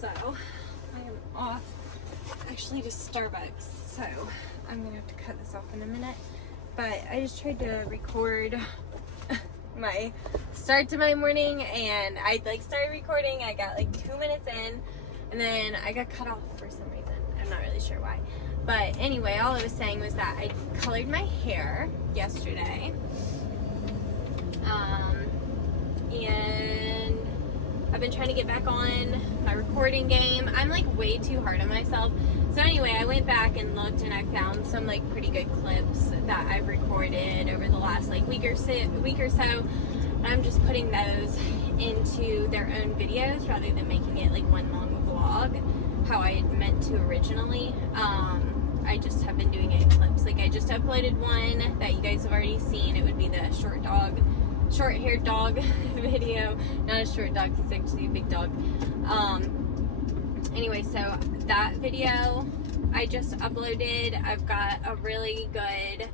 So I am off actually to Starbucks, so I'm gonna have to cut this off in a minute. But I just tried to record my start to my morning, and I started recording. I got 2 minutes in, and then I got cut off for some reason. I'm not really sure why. But anyway, all I was saying was that I colored my hair yesterday. And I've been trying to get back on my recording game. I'm way too hard on myself. So anyway, I went back and looked, and I found some pretty good clips that I've recorded over the last week or so. I'm just putting those into their own videos rather than making it one long vlog, how I had meant to originally. I just have been doing it in clips. I just uploaded one that you guys have already seen. It would be the short-haired dog video. Not a short dog, he's actually a big dog. Anyway, so that video I just uploaded. I've got a really good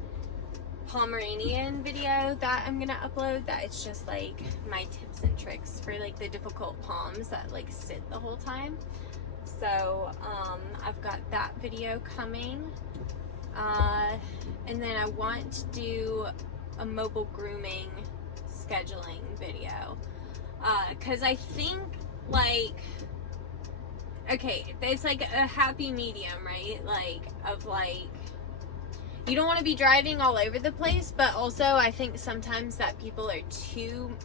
Pomeranian video that I'm gonna upload that it's just my tips and tricks for the difficult palms that sit the whole time. So I've got that video coming, and then I want to do a mobile grooming scheduling video, because I think okay, it's a happy medium, right? You don't want to be driving all over the place, but also I think sometimes that people are too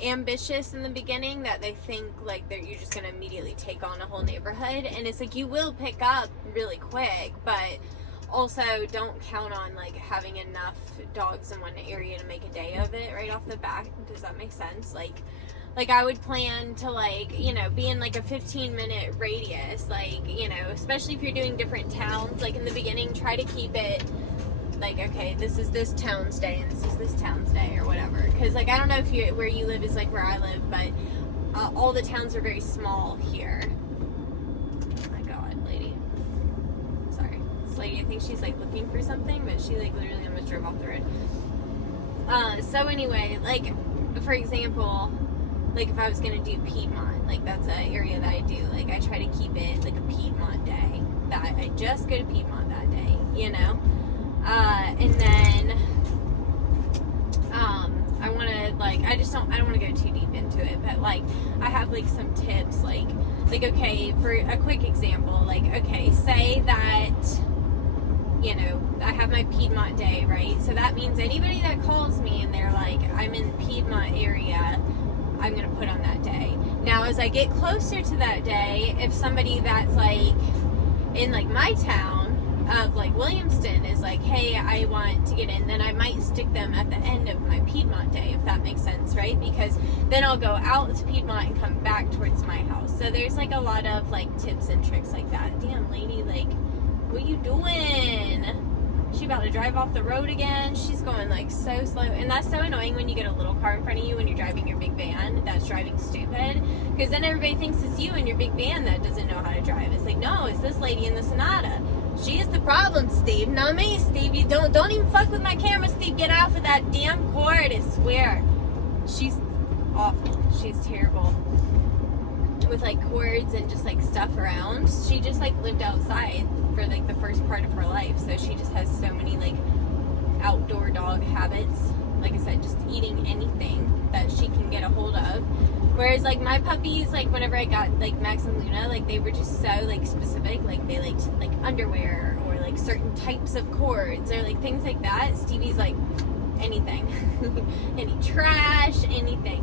ambitious in the beginning, that they think you're just going to immediately take on a whole neighborhood, and it's you will pick up really quick, but also don't count on having enough dogs in one area to make a day of it right off the bat. Does that make sense? I would plan to be in a 15-minute radius, especially if you're doing different towns. In the beginning, try to keep it okay, this is this town's day and this is this town's day, or whatever, because I don't know if where you live is where I live, but all the towns are very small here. Oh my god, lady, sorry, this lady, I think she's looking for something, but she literally almost drove off the road. So anyway, for example, if I was gonna do Piedmont, that's an area that I do, I try to keep it a Piedmont day, that I just go to Piedmont that day, and then I want to I don't want to go too deep into it, but I have some tips, okay, for a quick example, okay, say that I have my Piedmont day, right? So that means anybody that calls me and they're I'm in the Piedmont area, I'm gonna put on that day. Now as I get closer to that day, if somebody that's in my town of Williamston is hey, I want to get in, then I might stick them at the end of my Piedmont day, if that makes sense, right? Because then I'll go out to Piedmont and come back towards my house. So there's a lot of tips and tricks like that. Damn lady, what you doing? She about to drive off the road again. She's going so slow, and that's so annoying when you get a little car in front of you when you're driving your big van that's driving stupid, because then everybody thinks it's you in your big van that doesn't know how to drive. It's no, it's this lady in the Sonata. She is the problem, Steve, not me, Steve. You don't even fuck with my camera, Steve. Get off of that damn cord, I swear. She's awful. She's terrible with cords and just stuff around. She just lived outside for the first part of her life, so she just has so many outdoor dog habits. Like I said, just eating anything that she can get a hold of. Whereas my puppies, whenever I got Max and Luna, they were just so specific. They liked underwear, or certain types of cords, or things like that. Stevie's anything. Any trash, anything.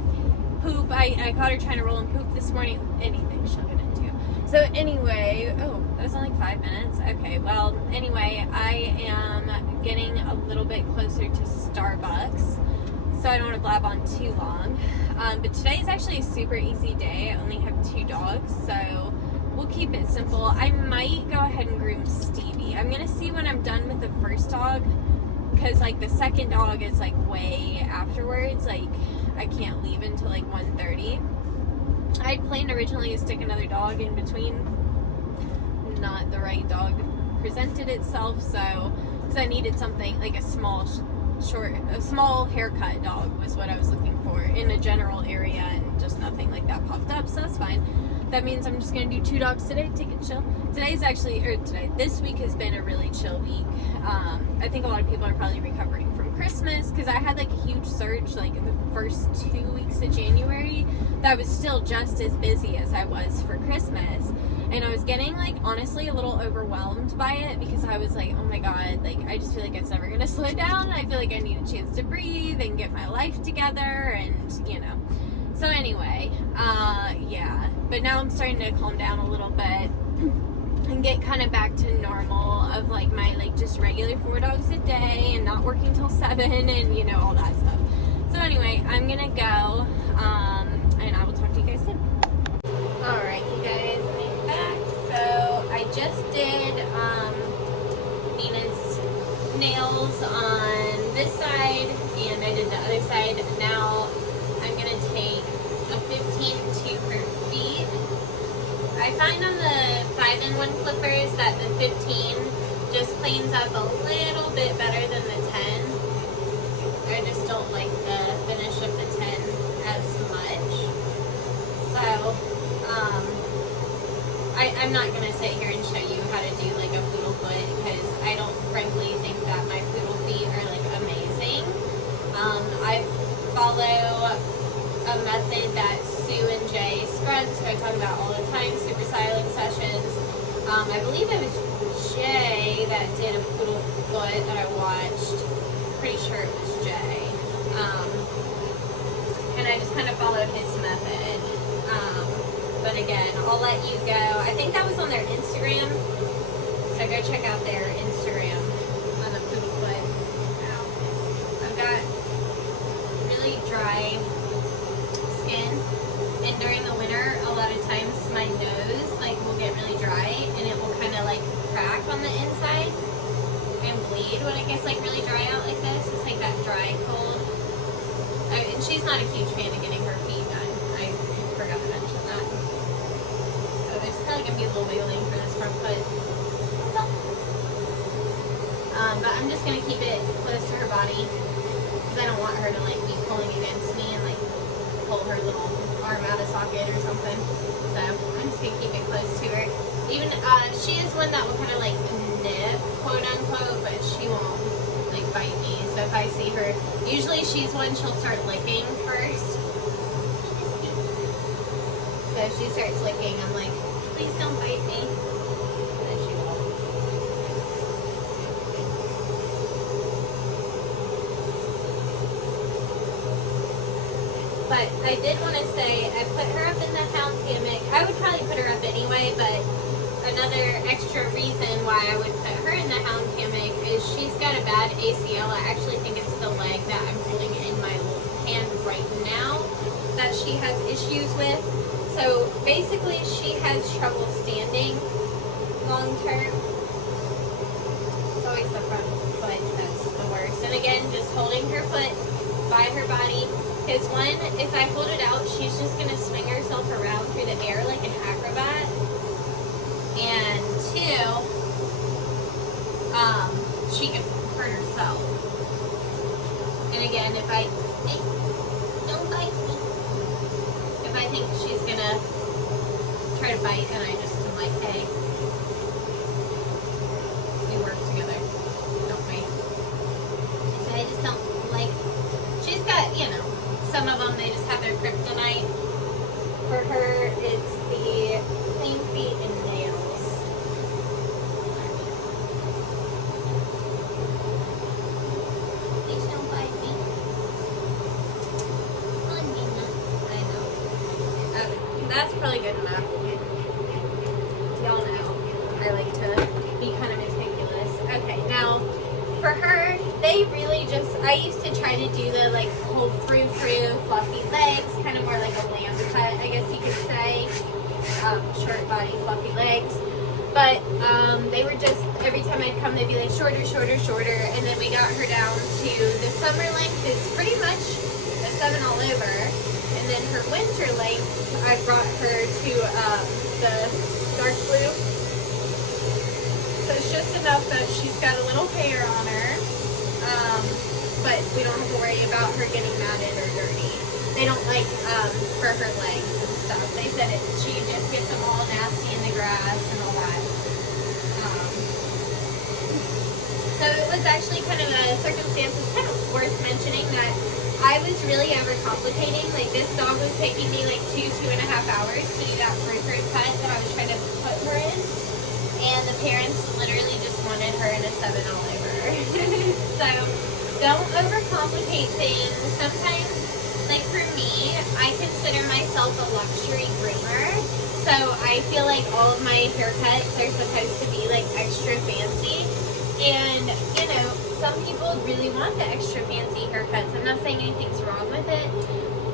Poop, I caught her trying to roll in poop this morning. Anything she'll get into. So anyway, oh, that was only 5 minutes. Okay, well, anyway, I am getting a little bit closer to Starbucks, so I don't want to blab on too long. But today is actually a super easy day. I only have 2 dogs, so we'll keep it simple. I might go ahead and groom Stevie. I'm going to see when I'm done with the first dog, because the second dog is way afterwards. I can't leave until 1:30. I had planned originally to stick another dog in between. Not the right dog presented itself, so because I needed something a small haircut dog was what I was looking for in a general area, and just nothing like that popped up, so that's fine. that means I'm just going to do 2 dogs today, take it chill. This week has been a really chill week. I think a lot of people are probably recovering from Christmas, because I had like a huge surge like in the first 2 weeks of January that was still just as busy as I was for Christmas. And I was getting, like, honestly a little overwhelmed by it, because I was like, oh my god, like, I just feel like it's never going to slow down. I feel like I need a chance to breathe and get my life together, and, you know. So anyway, yeah. But now I'm starting to calm down a little bit and get kind of back to normal of, like, my, like, just regular 4 dogs a day and not working till 7 and, you know, all that stuff. So anyway, I'm going to go, and I will talk to you guys soon. Alright, you guys. I just did Nina's nails on this side, and I did the other side. Now I'm going to take a 15 to her feet. I find on the 5-in-1 clippers that the 15 just cleans up a little bit better than the 10. I just don't like the finish of the 10 as much. So, I'm not going to sit here and show you how to do like a poodle foot, because I don't frankly think that my poodle feet are like amazing. I follow a method that Sue and Jay Scruggs, who I talk about all the time, super styling sessions. I believe it was Jay that did a poodle foot that I watched. Pretty sure it was Jay. And I just kind of followed his method. But again, I'll let you go. I think that was on their Instagram. So go check out their Instagram on the poodle foot. Now, I've got really dry skin. And during the winter, a lot of times my nose like will get really dry, and it will kind of like crack on the inside and bleed when it gets like really dry out like this. It's like that dry cold. And she's not a huge fan of getting her feet done. I forgot to mention that. There's probably going to be a little wiggling for this front foot. But I'm just going to keep it close to her body, because I don't want her to like be pulling against me and like pull her little arm out of socket or something. So I'm just going to keep it close to her. Even, she is one that will kind of like nip, quote unquote, but she won't like bite me. So if I see her, usually she's one she'll start licking first. So if she starts licking, I'm like, please don't bite me. And then she won't. But I did want to say, I put her up in the Hound Hammock. I would probably put her up anyway, but another extra reason why I would put her in the Hound Hammock is she's got a bad ACL. I actually think it's the leg that I'm holding in my hand right now that she has issues with. So basically she has trouble standing long term. It's always the front foot that's the worst. And again, just holding her foot by her body. Because one, if I hold it out, she's just going to swing herself around through the air like an acrobat. And two, she can hurt herself. And again, if I, hey, don't bite me. If I think she's gonna try to bite, and I just am like, hey, we work together, don't we? So I just don't like, she's got, you know, some of them, they just have their kryptonite. For her, it's the clean feet and nails. Please don't bite me. I know. Okay, that's probably good enough. Y'all know I like to be kind of meticulous. Okay, now for her, they really just, I used to try to do the like whole frou-frou, fluffy legs, kind of more like a lamb cut, I guess you could say. Short body, fluffy legs. But they were just, every time I'd come, they'd be like shorter, shorter, shorter. And then we got her down to the summer length is pretty much a 7 all over. And then her winter length, I brought her to the dark blue. So it's just enough that she's got a little hair on her. But we don't have to worry about her getting matted or dirty. They don't like for her legs and stuff. They say said she just gets them all nasty in the grass and all that. So it was actually kind of a circumstance that's kind of worth mentioning that I was really overcomplicating. Like, this dog was taking me like 2.5 hours to do that fruit cut that I was trying to put her in. And the parents literally just wanted her in a 7 all over. So don't overcomplicate things. Sometimes, like for me, I consider myself a luxury groomer. So I feel like all of my haircuts are supposed to be like extra fancy. And, you know, some people really want the extra fancy haircuts. I'm not saying anything's wrong with it,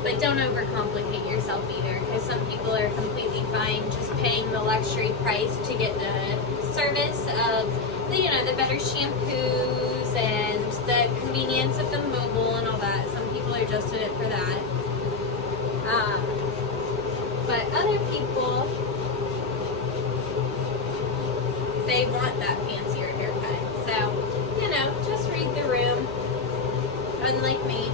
but don't overcomplicate yourself either, because some people are completely fine just paying the luxury price to get the service of the, you know, the better shampoos and the convenience of the mobile and all that. Some people are just in it for that. But other people, they want that fancier haircut. So, you know, just read the room, unlike me.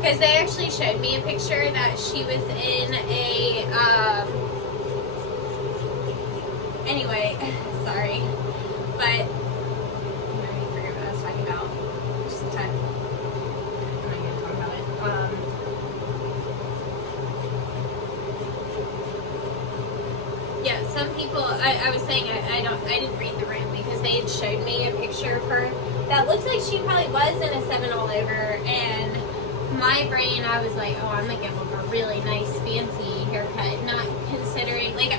Because they actually showed me a picture that she was in a, anyway, sorry, but, I forget what I was talking about, just a time, I'm not going to talk about it. Yeah, some people, I was saying I didn't read the room because they had showed me a picture of her that looks like she probably was in a 7 all over, and my brain, I was like, oh, I'm gonna give them a really nice fancy haircut, not considering, like,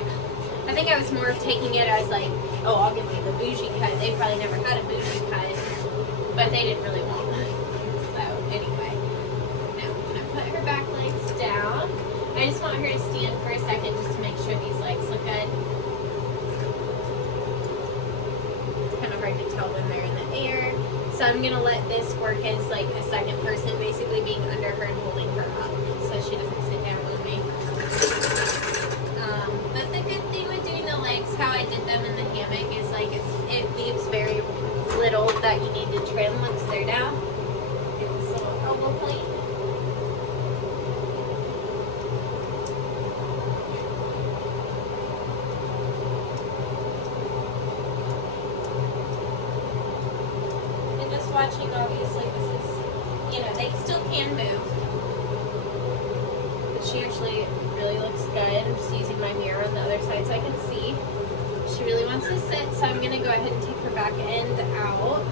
I think I was more of taking it as like, oh, I'll give you the bougie cut. They probably never had a bougie cut, but they didn't really want one. So anyway, now I'm gonna put her back legs down. I just want her to stand for a second just to make sure these legs look good. It's kind of hard to tell when they're in the air. So I'm going to let this work as like a second person, basically being under her and holding her up so she doesn't sit down on me. But the good thing with doing the legs, how I did them in the hammock, is like it leaves very little that you need to trim once they're down. Get this little elbow plate. Watching, obviously, this is, you know, they still can move, but she actually really looks good. I'm just using my mirror on the other side so I can see. She really wants to sit, so I'm going to go ahead and take her back end out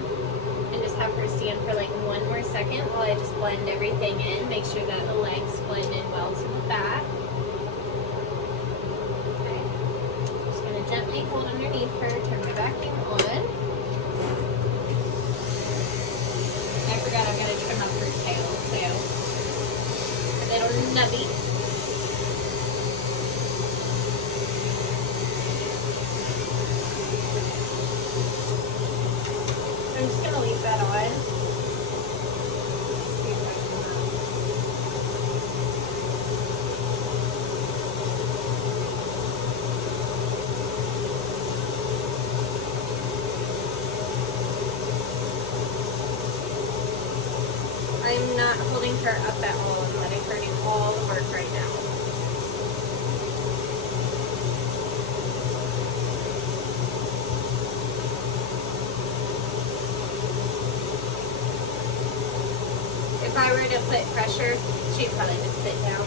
and just have her stand for like 1 more second while I just blend everything in, make sure that the legs blend in well to the back. Okay. Just going to gently hold underneath her, turn my vacuum on. I've got to trim up her tail too. A little nubby. I'm just going to leave that on. See if I I'm not holding her up at all. I'm letting her do all the work right now. If I were to put pressure, she'd probably just sit down.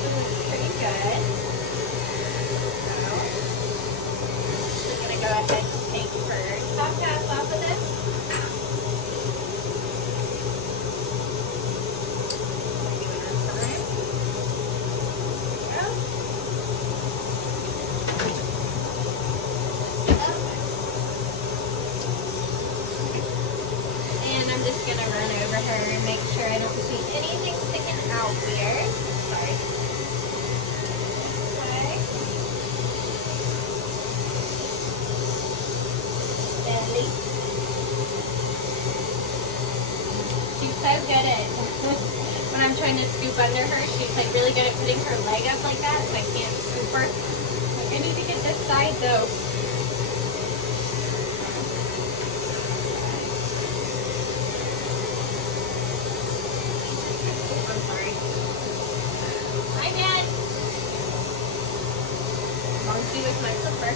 Looks pretty good. So, I'm going to go ahead and take her top half off of this. Gonna run over her and make sure I don't see anything sticking out weird. Sorry. This way. Steady. She's so good at when I'm trying to scoop under her, she's like really good at putting her leg up like that, so I can't scoop her. Like, I need to get this side though. with my clipper.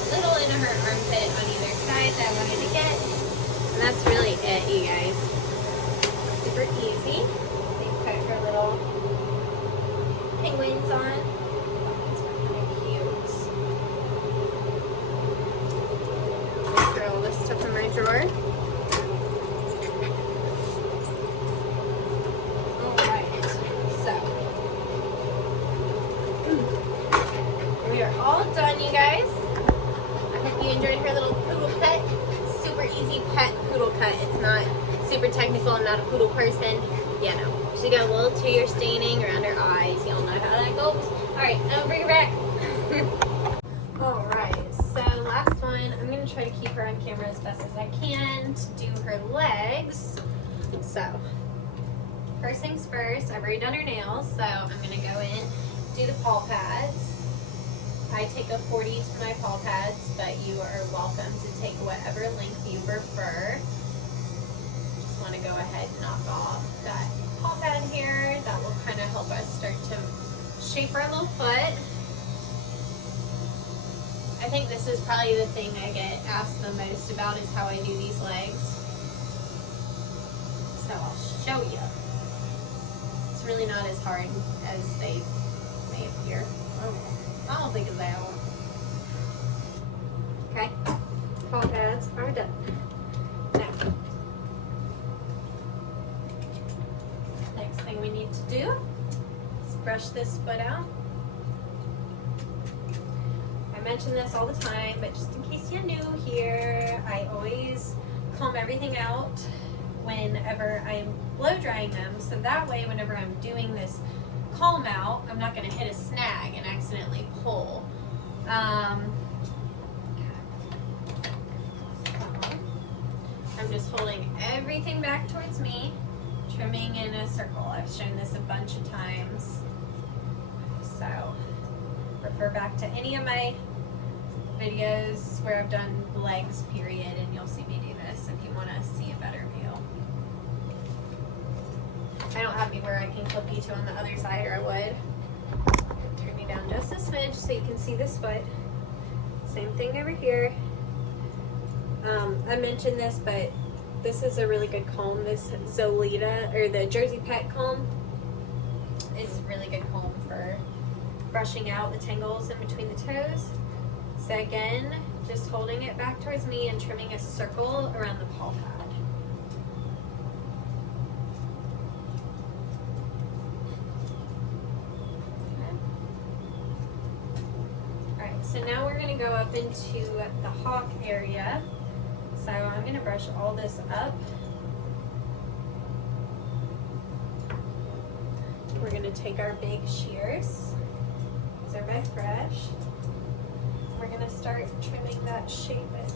A little into her armpit on either side that I wanted to get. And that's really it, you guys. Super easy. They put her little penguins on. These are kind of cute. Throw all this stuff in my drawer. Alright, so we are all done, you guys. I hope you enjoyed her little poodle cut. Super easy pet poodle cut. It's not super technical. I'm not a poodle person. Yeah, no. She got a little tear staining around her eyes. Y'all know how that goes. Alright, now bring her back. Alright, so last one. I'm going to try to keep her on camera as best as I can to do her legs. So, first things first, I've already done her nails, so I'm going to go in, do the paw pads. I take a 40 to my paw pads, but you are welcome to take whatever length you prefer. Just want to go ahead and knock off that paw pad here. That will kind of help us start to shape our little foot. I think this is probably the thing I get asked the most about is how I do these legs. So I'll show you. It's really not as hard as they may appear. Oh. I don't think it's that one. Okay, paw pads are done. Now, next thing we need to do is brush this foot out. I mention this all the time, but just in case you're new here, I always comb everything out whenever I'm blow drying them, so that way whenever I'm doing this comb out, I'm not going to hit a snag and accidentally pull. So I'm just holding everything back towards me, trimming in a circle. I've shown this a bunch of times, so refer back to any of my videos where I've done legs period, and you'll see me do this if you want to see a better view. I don't have anywhere I can clip you to on the other side, or I would. Turn you down just a smidge so you can see this foot. Same thing over here. I mentioned this, but this is a really good comb. This Zolita, or the Jersey Pet comb, is a really good comb for brushing out the tangles in between the toes. So again, just holding it back towards me and trimming a circle around the paw pad. So now we're going to go up into the hawk area. So I'm going to brush all this up. We're going to take our big shears. These are my fresh. We're going to start trimming that shape in.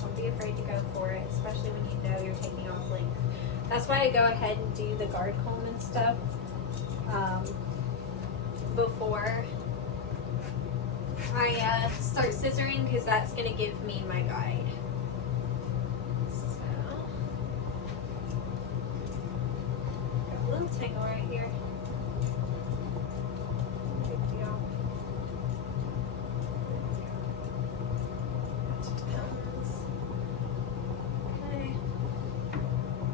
Don't be afraid to go for it, especially when you know you're taking off length. That's why I go ahead and do the guard comb and stuff before I start scissoring, because that's going to give me my guide. So, got a little tangle right here. Big deal. Okay.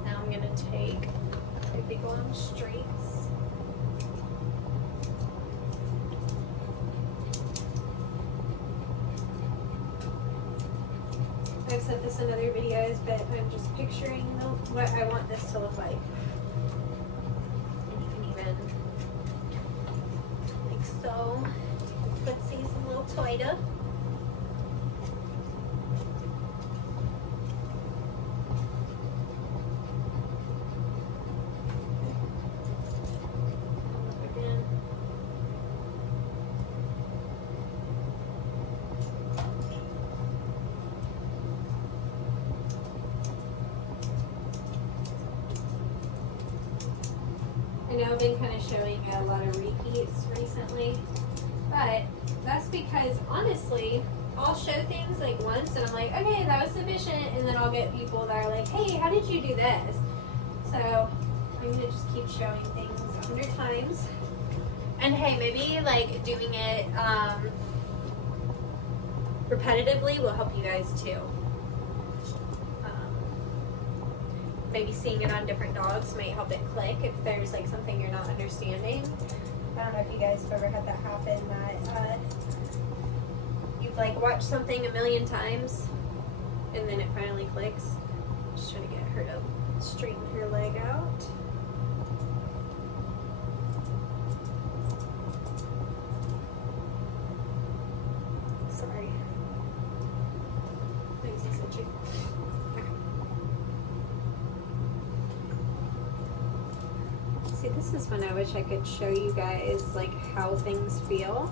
Now I'm going to take a big long straights. I've said this in other videos, but I'm just picturing what I want this to look like. And you can even, like so, footsies a little tighter. I know I've been kind of showing a lot of repeats recently, but that's because honestly, I'll show things like once and I'm like, okay, that was sufficient, and then I'll get people that are like, hey, how did you do this? So I'm gonna just keep showing things 100 times. And hey, maybe like doing it repetitively will help you guys too. Maybe seeing it on different dogs may help it click if there's like something you're not understanding. I don't know if you guys have ever had that happen, that you've like watched something a million times and then it finally clicks. Just trying to get her to straighten her leg out. Sorry. See, this is when I wish I could show you guys like how things feel,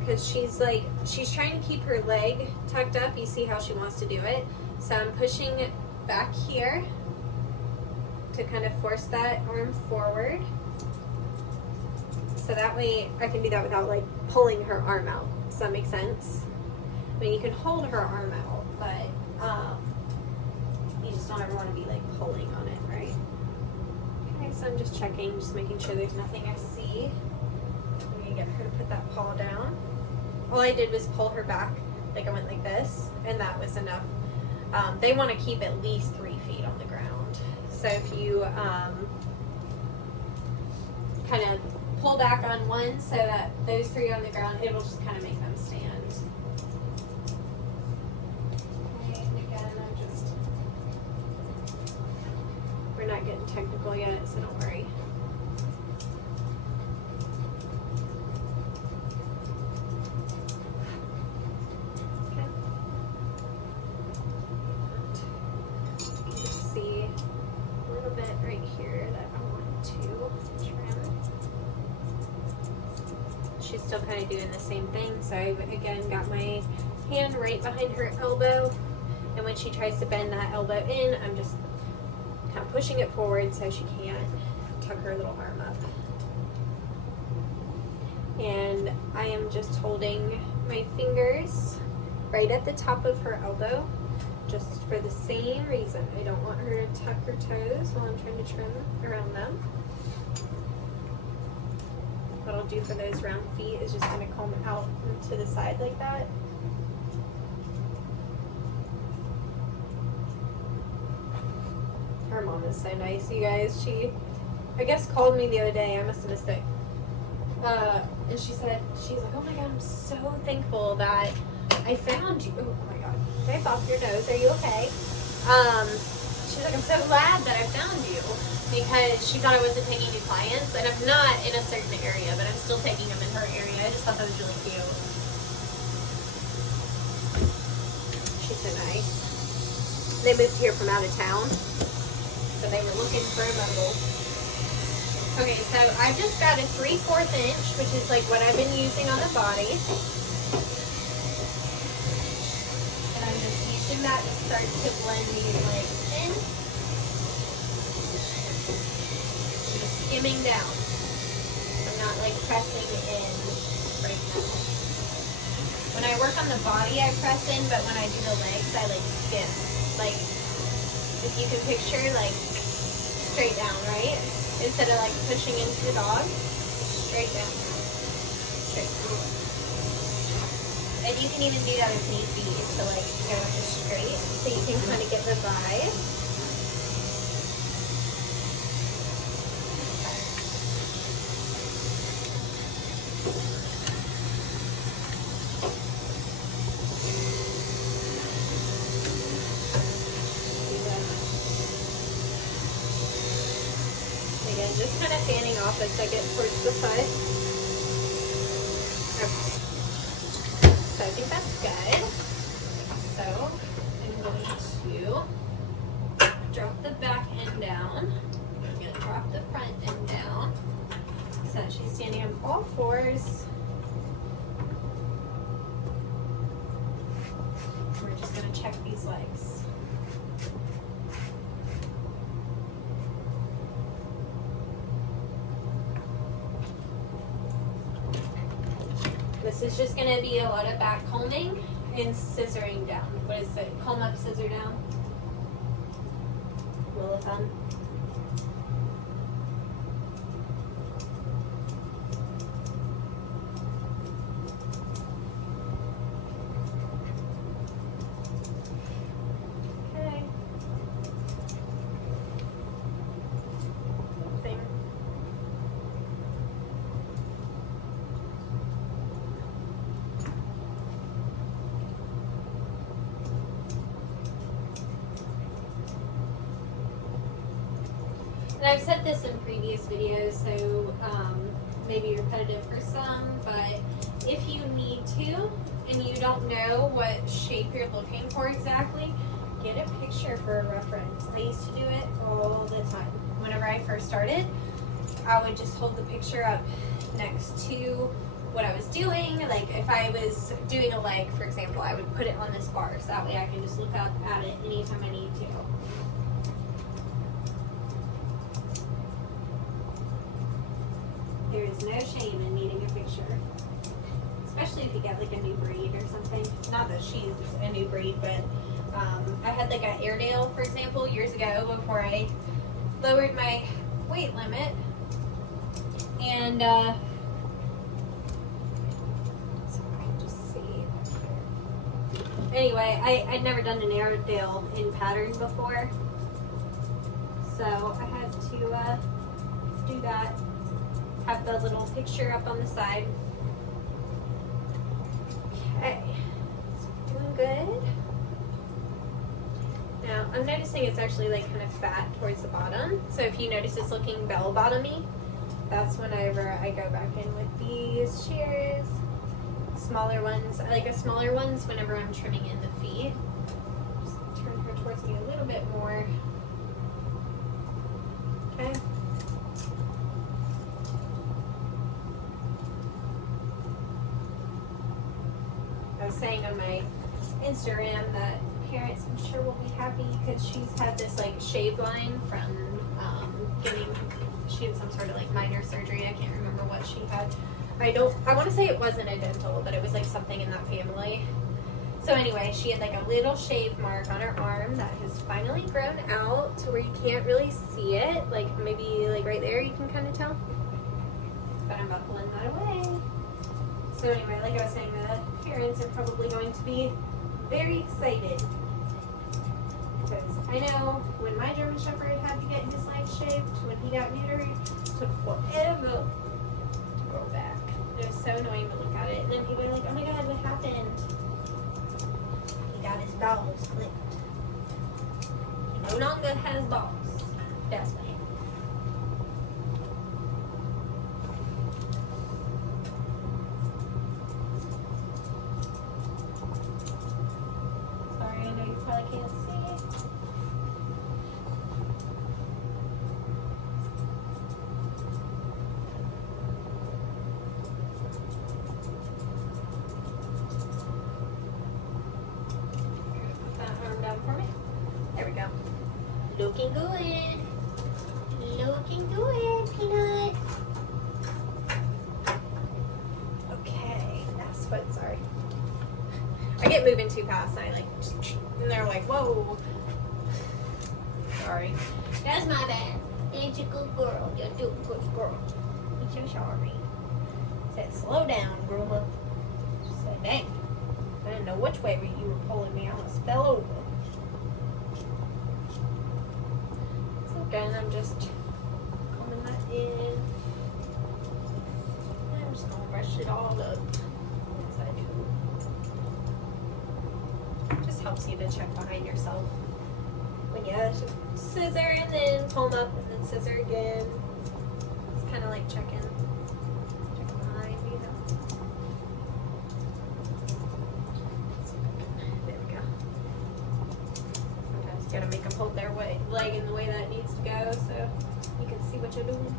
because she's trying to keep her leg tucked up. You see how she wants to do it, so I'm pushing it back here to kind of force that arm forward, so that way I can do that without like pulling her arm out. Does that make sense? I mean, you can hold her arm out, but you just don't ever want to be like pulling on it, right? Okay, so I'm just checking, just making sure there's nothing I see. I'm gonna get her to put that paw down. All I did was pull her back, like I went like this, and that was enough. They want to keep at least 3 feet on the ground. So if you kind of pull back on one so that those 3 are on the ground, it will just kind of make them stand. Okay, and again, we're not getting technical yet, so don't worry. She's still kind of doing the same thing, so I again got my hand right behind her elbow, and when she tries to bend that elbow in, I'm just kind of pushing it forward so she can't tuck her little arm up. And I am just holding my fingers right at the top of her elbow, just for the same reason. I don't want her to tuck her toes while I'm trying to trim around them. What I'll do for those round feet is just going to comb out to the side like that. Her mom is so nice, you guys. She, I guess, called me the other day. I must have missed it. And she said, she's like, oh my God, I'm so thankful that I found you. Oh my God. Did I bump your nose? Are you okay? She's like, I'm so glad that I found you, because she thought I wasn't taking new clients, and I'm not in a certain area, but I'm still taking them in her area. I just thought that was really cute. She's so nice. They moved here from out of town, so they were looking for a mobile. Okay, so I've just got a 3/4 inch, which is like what I've been using on the body. And I'm just using that to start to blend these legs in. Skimming down. I'm not like pressing in right now. When I work on the body, I press in, but when I do the legs, I like skim. Like, if you can picture, like, straight down, right? Instead of like pushing into the dog, straight down. Straight down. And you can even do that if need be, to like go just straight, so you can kind of get the vibe. Again, just kind of fanning off as I get towards the foot. Okay. So I think that's good. So I'm going to drop the back end down. I'm going to drop the front end down so that she's standing on all fours. We're just going to check these legs. This is just going to be a lot of back combing and scissoring down. What is it? Comb up, scissor down. Rule of thumb. And I've said this in previous videos, so maybe repetitive for some, but if you need to and you don't know what shape you're looking for exactly, get a picture for a reference. I used to do it all the time. Whenever I first started, I would just hold the picture up next to what I was doing. Like if I was doing a leg, for example, I would put it on this bar so that way I can just look up at it anytime I need to. There is no shame in needing a picture, especially if you get like a new breed or something. Not that she's a new breed, but I had like an Airedale, for example, years ago before I lowered my weight limit, and so I can just see. Anyway, I'd never done an Airedale in pattern before, so I had to do that. Have the little picture up on the side. Okay, so doing good. Now I'm noticing it's actually like kind of fat towards the bottom. So if you notice it's looking bell bottomy, that's whenever I go back in with these shears. Smaller ones, I like the smaller ones whenever I'm trimming in the feet. Just turn her towards me a little bit more. Okay. I was saying on my Instagram that parents, I'm sure, will be happy because she's had this like shave line from she had some sort of like minor surgery. I can't remember what she had. I want to say it wasn't a dental, but it was like something in that family. So anyway, she had like a little shave mark on her arm that has finally grown out to where you can't really see it. Like maybe like right there you can kind of tell. But I'm about to blend that away. So anyway, like I was saying, the parents are probably going to be very excited. Because I know when my German Shepherd had to get his legs shaved, when he got neutered, it took forever to grow back. It was so annoying to look at it. And then people were like, oh my god, what happened? He got his balls clipped. He no longer has balls. That's why. Sorry, I know you probably can't see. For me. There we go. Looking good. Looking good, Peanut. Okay, that's what, sorry. I get moving too fast and I like, and they're like, whoa. Sorry. That's my bad. Ain't you a good girl? You're a good girl. I'm so sorry. Said, slow down, girl. She said, dang. I didn't know which way you were pulling me. I almost fell over. And I'm just combing that in. And I'm just gonna brush it all up as I do. Just helps you to check behind yourself when you scissor and then comb up and then scissor again. It's kind of like checking behind, you know. There we go. Sometimes you gotta make them hold their leg in the way that it needs to go so you can see what you're doing.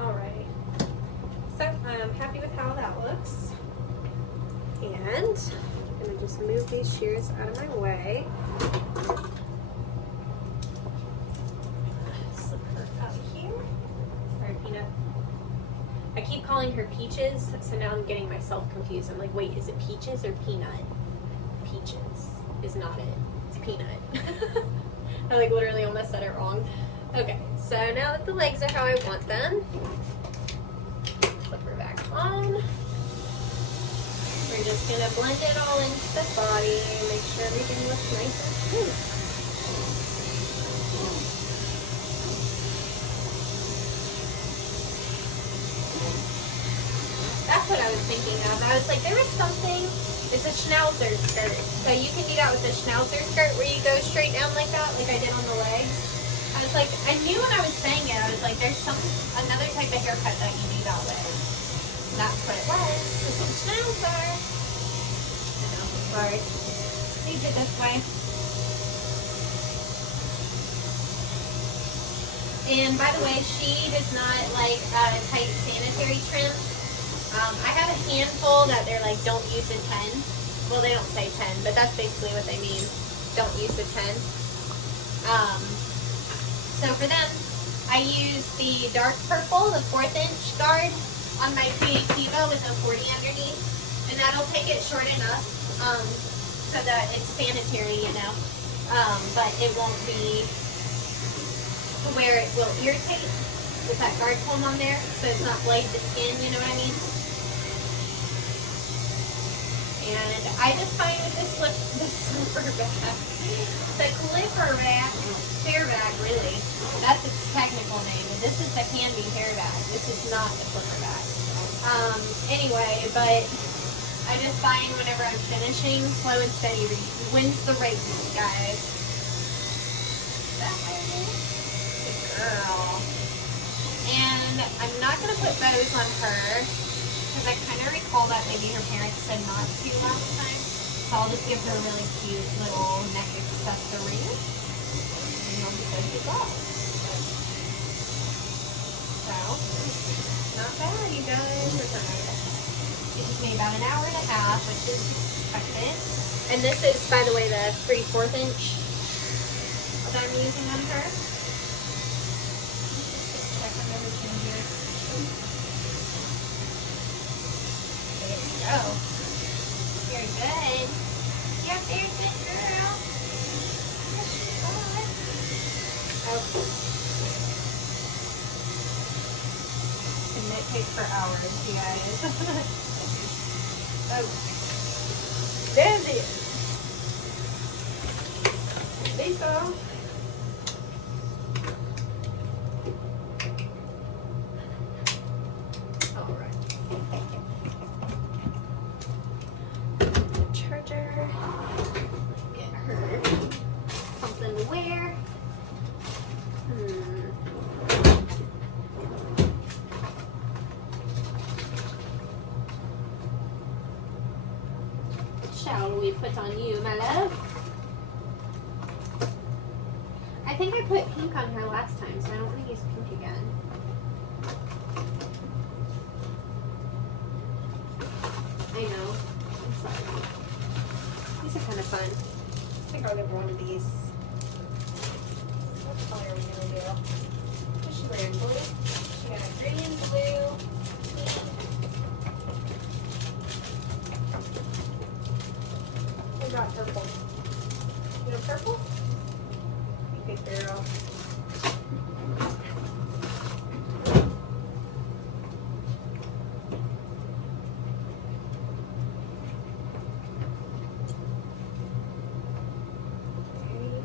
Alright, so I'm happy with how that looks, and I'm going to just move these shears out of my way. Slip her out here. Sorry, Peanut. I keep calling her Peaches, so now I'm getting myself confused. I'm like, wait, is it Peaches or Peanut? Peaches is not it. It's Peanut. I like literally almost said it wrong. Okay, so now that the legs are how I want them, flip her back on. We're just gonna blend it all into the body and make sure everything looks nice and smooth. That's what I was thinking of. I was like, there was something, it's a schnauzer skirt. So you can do that with a schnauzer skirt where you go straight down like that, like I did on the legs. I was like, I knew when I was saying it, I was like, there's another type of haircut that you do that with. And that's what it was. It's a schnauzer. I know, sorry. Leave it this way. And by the way, she does not like tight sanitary trim. I have a handful that they're like, don't use a 10. Well, they don't say 10, but that's basically what they mean. Don't use a 10. So for them, I use the dark purple, the 4th inch guard on my Creativa with a 40 underneath. And that'll take it short enough so that it's sanitary, you know. But it won't be where it will irritate with that guard comb on there, so it's not blade the skin, you know what I mean? And I just find with the slipper bag, the clipper bag, hair bag really, that's its technical name, and this is the handy hair bag, this is not the clipper bag. Anyway, but I just find whenever I'm finishing, slow and steady wins the race, guys. Girl. And I'm not going to put bows on her because I kind of recall that maybe her parents said not to last time. So I'll just give her a really cute little neck accessory. And you'll be good to go. So, not bad, you guys. It took me about an hour and a half, which is expected. And this is, by the way, the 3/4 inch that I'm using on her. There you go. Very good. Yep, very good, girl. Oh. And it takes for hours, you guys. Oh. There's it. Lisa. Shall we put on you, my love? I think I put pink on her last time, so I don't want to use pink again. I know. I'm sorry. These are kind of fun. I think I'll give her one of these. What color are we going to do? What's she wearing? Blue? She got a green, blue, pink. We got purple. You know purple? Good girl.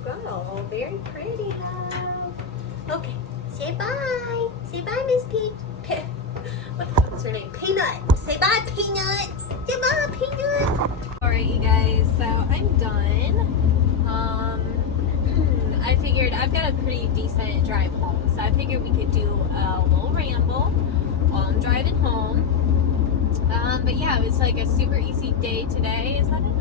Go. Very pretty, love. Okay, say bye. Say bye, Miss Peach. What's her name? Peanut. Say bye, Peanut. Say bye, Peanut. Alright, you guys, so I'm done. I figured I've got a pretty decent drive home, so I figured we could do a little ramble while I'm driving home. But yeah, it was like a super easy day today. Is that it?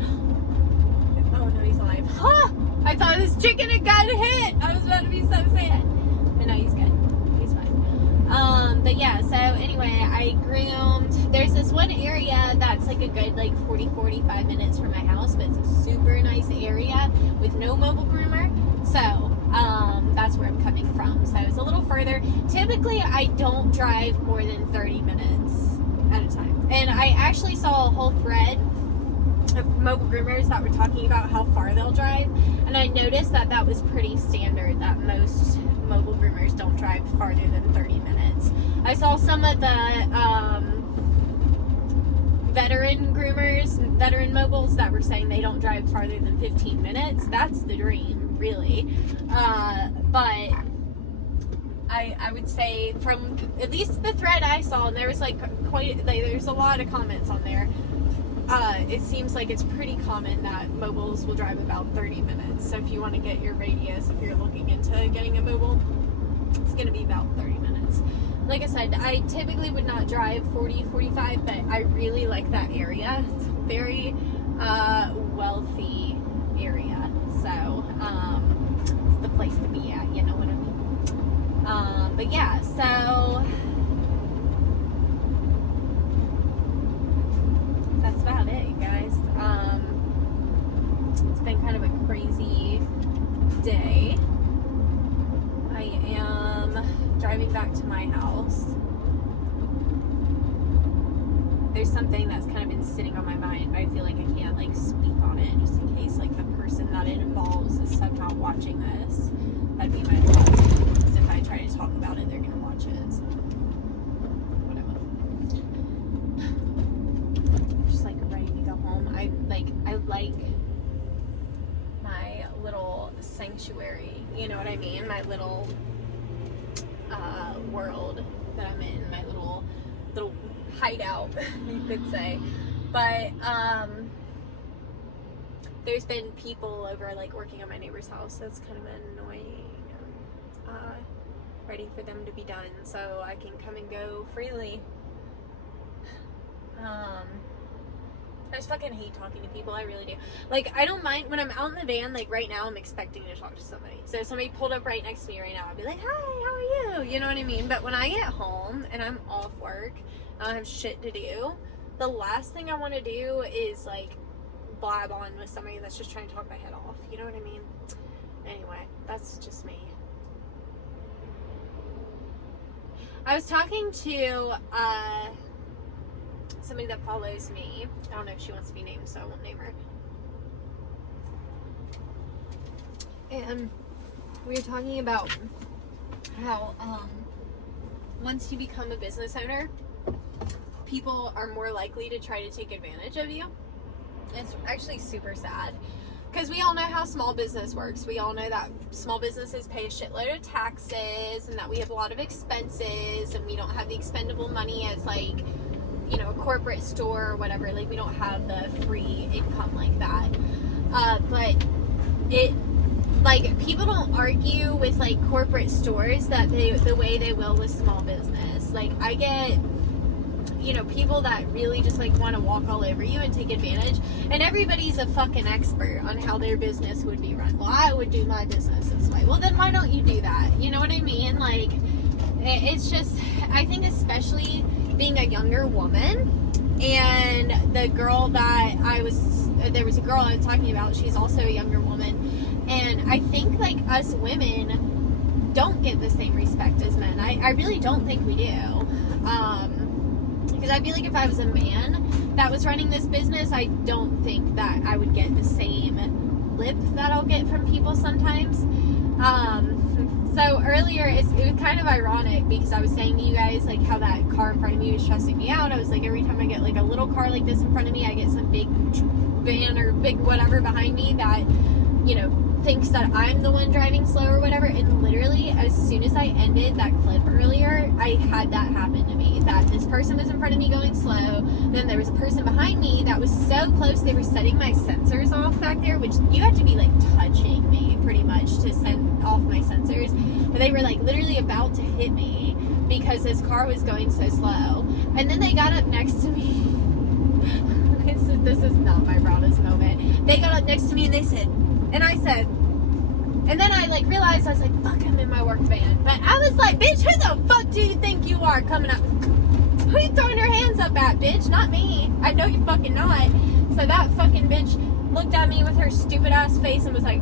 Oh no, he's alive. Huh! I thought this chicken had gotten hit. I was about to be so sad. But no, he's good. He's fine. But yeah, so anyway, I groomed. There's this one area that's like a good like 40-45 minutes from my house, but it's a super nice area with no mobile groomer. So that's where I'm coming from. So it's a little further. Typically, I don't drive more than 30 minutes at a time. And I actually saw a whole thread of mobile groomers that were talking about how far they'll drive, and I noticed that that was pretty standard, that most mobile groomers don't drive farther than 30 minutes. I saw some of the veteran groomers, veteran mobiles that were saying they don't drive farther than 15 minutes. That's the dream, really. But I would say from at least the thread I saw, and there was like there's a lot of comments on there. It seems like it's pretty common that mobiles will drive about 30 minutes. So if you want to get your radius, if you're looking into getting a mobile, it's going to be about 30 minutes. Like I said, I typically would not drive 40, 45, but I really like that area. It's a very wealthy area. So it's the place to be at, you know what I mean? But yeah, so that's about it, guys. It's been kind of a crazy day. I am driving back to my house. There's something that's kind of been sitting on my mind, but I feel like I can't like speak on it just in case like the person that it involves is somehow watching this. That'd be my problem. Because if I try to talk about it, they're gonna watch it. So whatever. I'm just like ready to go home. I like my little sanctuary. You know what I mean? My little world that I'm in. My little hideout, you could say. But there's been people over like working on my neighbor's house. That's kind of annoying. Ready for them to be done so I can come and go freely. I just fucking hate talking to people. I really do. Like, I don't mind when I'm out in the van. Like right now, I'm expecting to talk to somebody. So if somebody pulled up right next to me right now, I'd be like, "Hi, how are you?" You know what I mean? But when I get home and I'm off work, I don't have shit to do. The last thing I want to do is like blab on with somebody that's just trying to talk my head off. You know what I mean? Anyway, that's just me. I was talking to somebody that follows me. I don't know if she wants to be named, so I won't name her. And we were talking about how once you become a business owner, people are more likely to try to take advantage of you. It's actually super sad because we all know how small business works. We all know that small businesses pay a shitload of taxes and that we have a lot of expenses and we don't have the expendable money as like, you know, a corporate store or whatever. Like we don't have the free income like that. But it, like, people don't argue with like corporate stores that the way they will with small business. Like I get, you know, people that really just like want to walk all over you and take advantage, and everybody's a fucking expert on how their business would be run. Well, I would do my business this way. Well, then why don't you do that? You know what I mean? Like, it's just, I think especially being a younger woman, and the girl that there was a girl I was talking about, she's also a younger woman, and I think like us women don't get the same respect as men. I really don't think we do. Because I feel like if I was a man that was running this business, I don't think that I would get the same lip that I'll get from people sometimes. So earlier, it was kind of ironic because I was saying to you guys like how that car in front of me was stressing me out. I was like, every time I get like a little car like this in front of me, I get some big van or big whatever behind me that, you know, thinks that I'm the one driving slow or whatever. And literally as soon as I ended that clip earlier, I had that happen to me, that this person was in front of me going slow, then there was a person behind me that was so close they were setting my sensors off back there, which you have to be like touching me pretty much to send off my sensors, but they were like literally about to hit me because this car was going so slow. And then they got up next to me. This is not my proudest moment. They got up next to me and they said, and I said, and then I like realized, I was like, fuck, I'm in my work van. But I was like, bitch, who the fuck do you think you are coming up? Who you throwing your hands up at, bitch? Not me. I know you fucking not. So that fucking bitch looked at me with her stupid ass face and was like,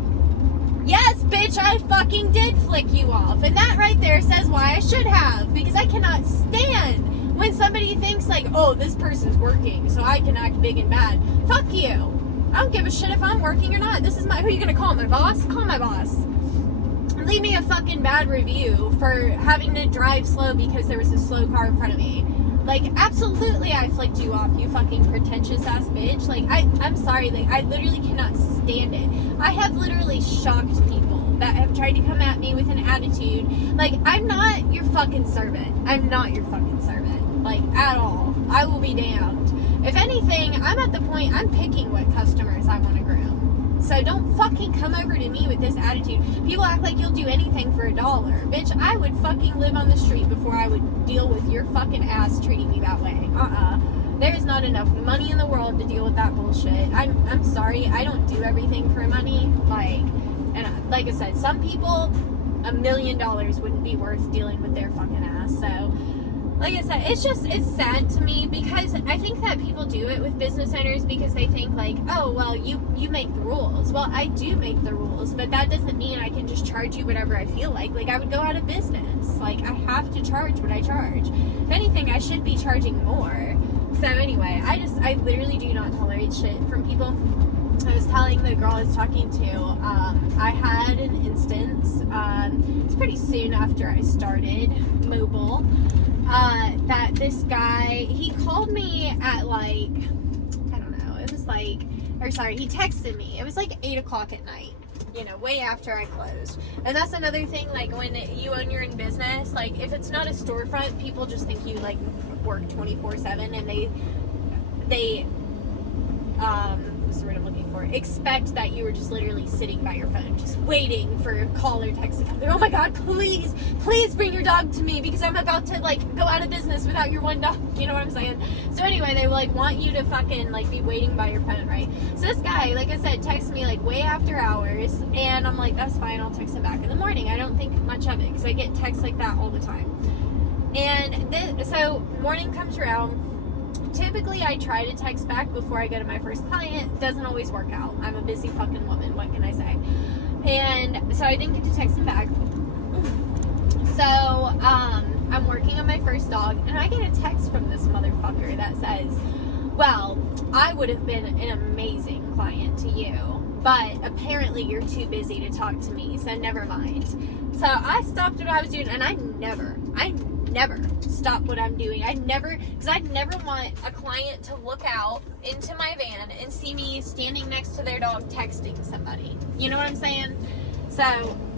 yes, bitch, I fucking did flick you off. And that right there says why I should have. Because I cannot stand when somebody thinks like, oh, this person's working, so I can act big and bad. Fuck you. I don't give a shit if I'm working or not. This is who are you gonna call? My boss? Call my boss. Leave me a fucking bad review for having to drive slow because there was a slow car in front of me. Like, absolutely I flicked you off, you fucking pretentious ass bitch. Like, I'm sorry, like, I literally cannot stand it. I have literally shocked people that have tried to come at me with an attitude. Like, I'm not your fucking servant. I'm not your fucking servant. Like, at all. I will be damned. If anything, I'm at the point, I'm picking what customers I want to groom. So don't fucking come over to me with this attitude. People act like you'll do anything for $1. Bitch, I would fucking live on the street before I would deal with your fucking ass treating me that way. There's not enough money in the world to deal with that bullshit. I'm sorry, I don't do everything for money. Like I said, some people, $1 million wouldn't be worth dealing with their fucking ass. So, like I said, it's sad to me because I think that people do it with business owners because they think like, oh, well, you make the rules. Well, I do make the rules, but that doesn't mean I can just charge you whatever I feel like. Like, I would go out of business. Like, I have to charge what I charge. If anything, I should be charging more. So anyway, I literally do not tolerate shit from people. I was telling the girl I was talking to, I had an instance, it's pretty soon after I started mobile, that this guy, he called me at like, I don't know, it was like, he texted me, it was like 8 o'clock at night, way after I closed. And that's another thing, like when you own your own business, like if it's not a storefront, people just think you like work 24/7 and they what's the word I'm looking for? Expect that you were just literally sitting by your phone, just waiting for a call or text to come through. Oh my God, please bring your dog to me because I'm about to like go out of business without your one dog. You know what I'm saying? So anyway, they like want you to fucking like be waiting by your phone, right? So this guy, like I said, texted me like way after hours, and I'm like, that's fine, I'll text him back in the morning. I don't think much of it because I get texts like that all the time. And so morning comes around. Typically, I try to text back before I go to my first client. Doesn't always work out. I'm a busy fucking woman. What can I say? And so I didn't get to text him back. So, I'm working on my first dog, and I get a text from this motherfucker that says, well, I would have been an amazing client to you, but apparently you're too busy to talk to me, so never mind. So I stopped what I was doing, and I never stop what I'm doing. Because I'd never want a client to look out into my van and see me standing next to their dog texting somebody. You know what I'm saying? So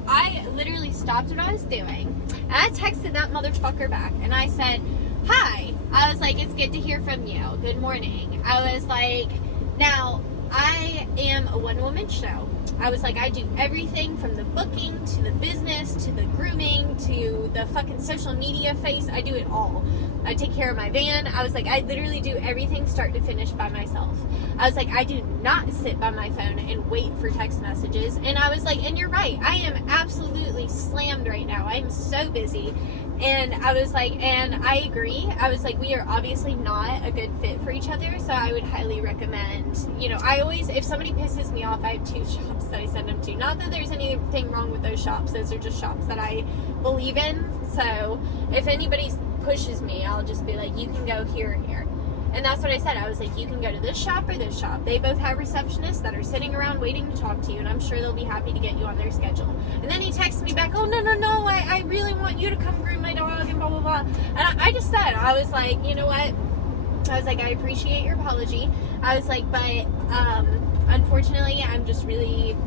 I literally stopped what I was doing, and I texted that motherfucker back, and I said, hi. I was like, it's good to hear from you. Good morning. I was like, now, I am a one-woman show. I was like, I do everything from the booking to the business to the grooming to the fucking social media face. I do it all. I take care of my van. I was like, I literally do everything start to finish by myself. I was like, I do not sit by my phone and wait for text messages. And I was like, and you're right, I am absolutely slammed right now. I am so busy. And I was like, and I agree. I was like, we are obviously not a good fit for each other, so I would highly recommend, I always, if somebody pisses me off, I have 2 shops that I send them to. Not that there's anything wrong with those shops. Those are just shops that I believe in. So if anybody pushes me, I'll just be like, you can go here or here. And that's what I said. I was like, you can go to this shop or this shop. They both have receptionists that are sitting around waiting to talk to you, and I'm sure they'll be happy to get you on their schedule. And then he texted me back, oh, no, I really want you to come groom my dog and blah, blah, blah. And I just said, I was like, you know what? I was like, I appreciate your apology. I was like, but unfortunately, I'm just really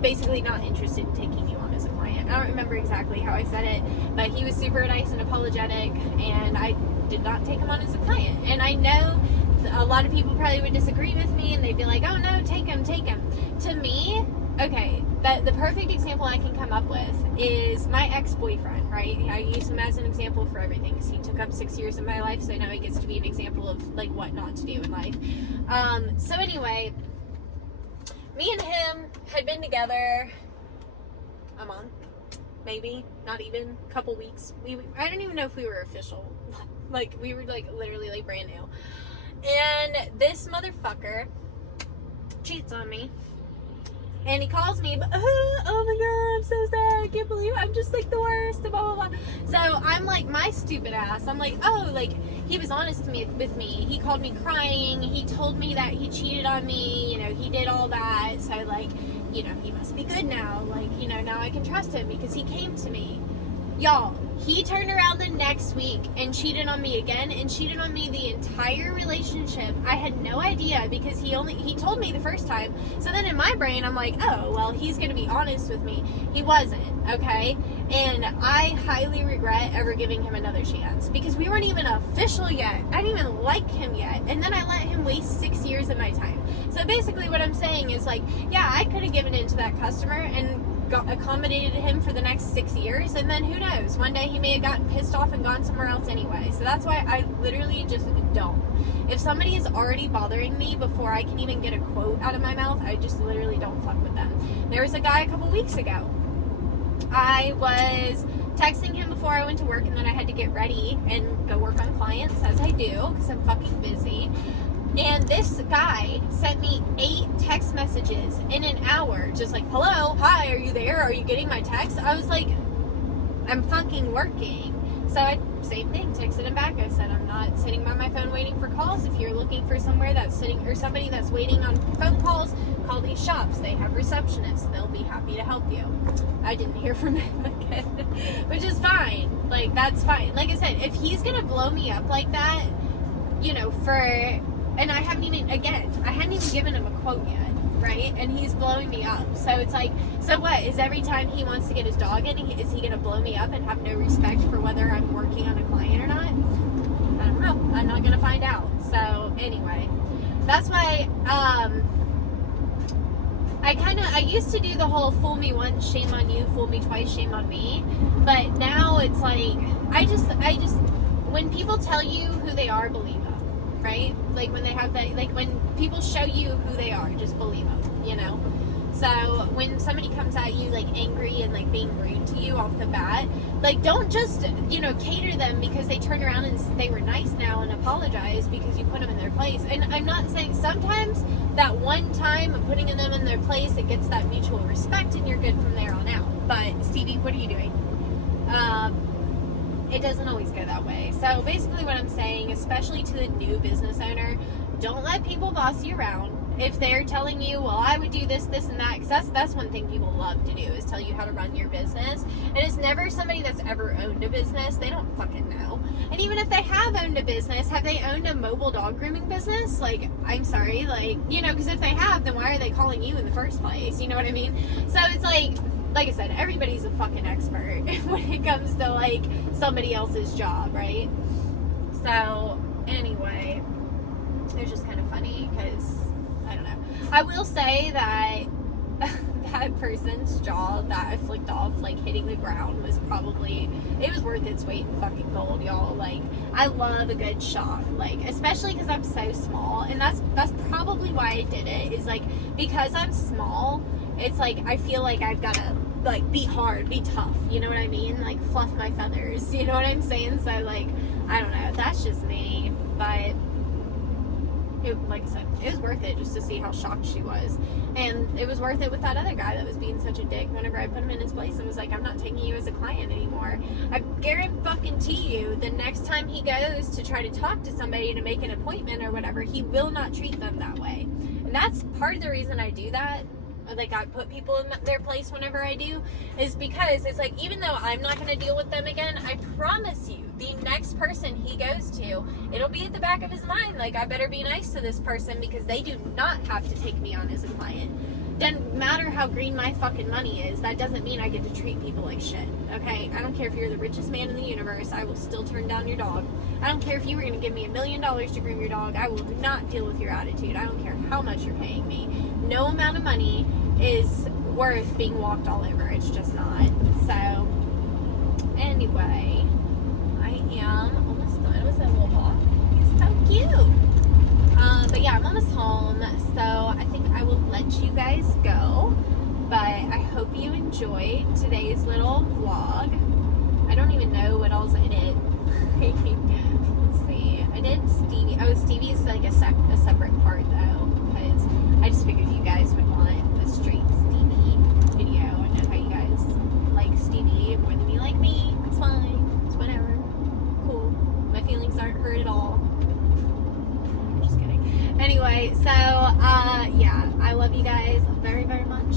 basically not interested in taking you on as a client. I don't remember exactly how I said it, but he was super nice and apologetic, and I did not take him on as a client. And I know a lot of people probably would disagree with me, and they'd be like, oh no, take him. To me, okay, the perfect example I can come up with is my ex-boyfriend, right? I use him as an example for everything because he took up 6 years of my life, so now he gets to be an example of like what not to do in life. So anyway, me and him had been together a month, maybe, not even, a couple weeks. I don't even know if we were official. Like, we were like literally like brand new. And this motherfucker cheats on me. And he calls me, oh my God, I'm so sad, I can't believe it. I'm just like the worst, blah, blah, blah. So I'm like, my stupid ass, I'm like, oh, like, he was honest with me. He called me crying. He told me that he cheated on me. He did all that. So like, he must be good now. Like, now I can trust him because he came to me. Y'all, he turned around the next week and cheated on me again, and cheated on me the entire relationship. I had no idea because he told me the first time. So then in my brain, I'm like, oh, well, he's going to be honest with me. He wasn't, okay? And I highly regret ever giving him another chance because we weren't even official yet. I didn't even like him yet. And then I let him waste 6 years of my time. So basically what I'm saying is like, yeah, I could have given in to that customer and accommodated him for the next 6 years, and then who knows, one day he may have gotten pissed off and gone somewhere else anyway. So that's why I literally just don't. If somebody is already bothering me before I can even get a quote out of my mouth, I just literally don't fuck with them. There was a guy a couple weeks ago. I was texting him before I went to work, and then I had to get ready and go work on clients, as I do because I'm fucking busy. And this guy sent me 8 text messages in an hour, just like, hello, hi, are you there? Are you getting my text? I was like, I'm fucking working. So I, same thing, texted him back. I said, I'm not sitting by my phone waiting for calls. If you're looking for somewhere that's sitting, or somebody that's waiting on phone calls, call these shops. They have receptionists. They'll be happy to help you. I didn't hear from him again, which is fine. Like, that's fine. Like I said, if he's going to blow me up like that, you know, and I hadn't even given him a quote yet, right? And he's blowing me up. So it's like, so what? Is every time he wants to get his dog in, is he going to blow me up and have no respect for whether I'm working on a client or not? I don't know. I'm not going to find out. So anyway, that's why I used to do the whole fool me once, shame on you, fool me twice, shame on me. But now it's like, I just, when people tell you who they are, believe them. Right? Like when they have that, like when people show you who they are, just believe them, you know? So when somebody comes at you like angry and like being rude to you off the bat, like don't just, you know, cater them because they turn around and they were nice now and apologize because you put them in their place. And I'm not saying, sometimes that one time of putting them in their place, it gets that mutual respect and you're good from there on out. But Stevie, what are you doing? It doesn't always go that way. So basically what I'm saying, especially to the new business owner, don't let people boss you around. If they're telling you, well, I would do this, this, and that, because that's one thing people love to do, is tell you how to run your business. And it's never somebody that's ever owned a business. They don't fucking know. And even if they have owned a business, have they owned a mobile dog grooming business? Like, I'm sorry, like, you know, because if they have, then why are they calling you in the first place? You know what I mean? So it's like I said, everybody's a fucking expert when it comes to like somebody else's job, right? So anyway, it was just kind of funny because I don't know. I will say that that person's jaw that I flicked off, like hitting the ground, was probably, it was worth its weight in fucking gold, y'all. Like, I love a good shock, like, especially because I'm so small, and that's probably why I did it, is like, because I'm small, it's like, I feel like I've got to, like, be hard, be tough, you know what I mean? Like, fluff my feathers, you know what I'm saying? So, like, I don't know, that's just me, but like I said, it was worth it just to see how shocked she was. And it was worth it with that other guy that was being such a dick whenever I put him in his place and was like, I'm not taking you as a client anymore. I guarantee you, the next time he goes to try to talk to somebody to make an appointment or whatever, he will not treat them that way. And that's part of the reason I do that. Like, I put people in their place whenever I do, is because it's like, even though I'm not going to deal with them again, I promise you, the next person he goes to, it'll be at the back of his mind, like, I better be nice to this person because they do not have to take me on as a client. Doesn't matter how green my fucking money is, that doesn't mean I get to treat people like shit, okay? I don't care if you're the richest man in the universe, I will still turn down your dog. I don't care if you were going to give me $1 million to groom your dog, I will not deal with your attitude. I don't care how much you're paying me. No amount of money is worth being walked all over. It's just not. So, anyway, I am almost done with that little walk. It's so cute. But yeah, I'm almost home, so I think I will let you guys go. But I hope you enjoyed today's little vlog. I don't even know what all's in it. Let's see. I did Stevie. Oh, Stevie's like a separate part though, because I just figured you guys would want a straight Stevie video. I know how you guys like Stevie more than you like me. It's fine. It's whatever. Cool. My feelings aren't hurt at all. Just kidding. Anyway, so yeah, I love you guys very, very much.